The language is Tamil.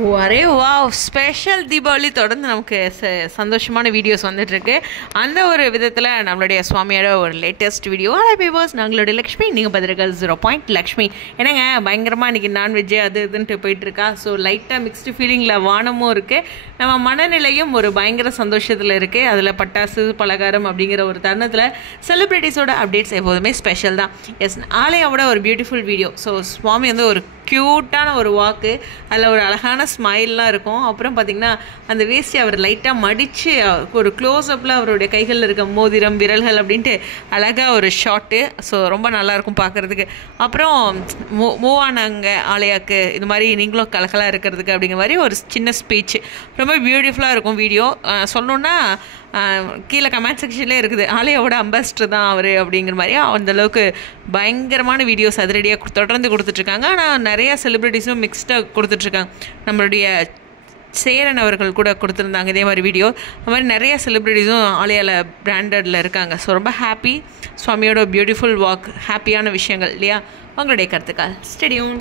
ஒரே வாவ் ஸ்பெஷல் தீபாவளி தொடர்ந்து நமக்கு சந்தோஷமான வீடியோஸ் வந்துட்டுருக்கு. அந்த ஒரு விதத்தில் நம்மளுடைய சுவாமியோட ஒரு லேட்டஸ்ட் வீடியோ பேபர்ஸ் நாங்களுடைய லக்ஷ்மி, நீங்கள் பதிர்கள் 0 லக்ஷ்மி. என்னங்க பயங்கரமாக இன்றைக்கி நான்வெஜ்ஜு அது இதுன்ட்டு போயிட்டுருக்கா. ஸோ லைட்டாக மிக்ஸ்டு ஃபீலிங்கில் வானமும் இருக்குது, நம்ம மனநிலையும் ஒரு பயங்கர சந்தோஷத்தில் இருக்குது. அதில் பட்டாசு பலகாரம் அப்படிங்கிற ஒரு தருணத்தில் செலிப்ரிட்டிஸோட அப்டேட்ஸ் எப்போதுமே ஸ்பெஷல் தான். எஸ், ஆலயாவோட ஒரு பியூட்டிஃபுல் வீடியோ. ஸோ சுவாமி வந்து ஒரு க்யூட்டான ஒரு வாக்கு, அதில் ஒரு அழகான ஸ்மைல்லாம் இருக்கும். அப்புறம் பார்த்திங்கன்னா அந்த வேஸ்டி அவர் லைட்டாக மடித்து ஒரு க்ளோஸ்அப்பில் அவருடைய கைகளில் இருக்க மோதிரம் விரல்கள் அப்படின்ட்டு அழகாக ஒரு ஷாட்டு. ஸோ ரொம்ப நல்லாயிருக்கும் பார்க்குறதுக்கு. அப்புறம் மூவானாங்க ஆலயாவுக்கு இது மாதிரி நீங்களும் கலக்கலாக இருக்கிறதுக்கு அப்படிங்கிற மாதிரி ஒரு சின்ன ஸ்பீச் ரொம்ப பியூட்டிஃபுல்லாக இருக்கும் வீடியோ. சொல்லணுன்னா கீழே கமெண்ட் செக்ஷன்லேயே இருக்குது ஆலயாவோட அம்பாசிடர் தான் அவர் அப்படிங்கிற மாதிரி. அந்தளவுக்கு பயங்கரமான வீடியோஸ் அதிரடியாக தொடர்ந்து கொடுத்துட்ருக்காங்க. ஆனால் நிறையா செலிப்ரிட்டிஸும் மிக்ஸ்டாக கொடுத்துட்ருக்காங்க. நம்மளுடைய சேரன் அவர்கள் கூட கொடுத்துருந்தாங்க இதே மாதிரி வீடியோ. அது மாதிரி நிறைய செலிப்ரிட்டிஸும் ஆலயாவில் பிராண்டடில் இருக்காங்க. ஸோ ரொம்ப ஹாப்பி. சுவாமியோட பியூட்டிஃபுல் வாக், ஹாப்பியான விஷயங்கள் இல்லையா? உங்களுடைய கருத்துக்கள் ஸ்டே டியூன்.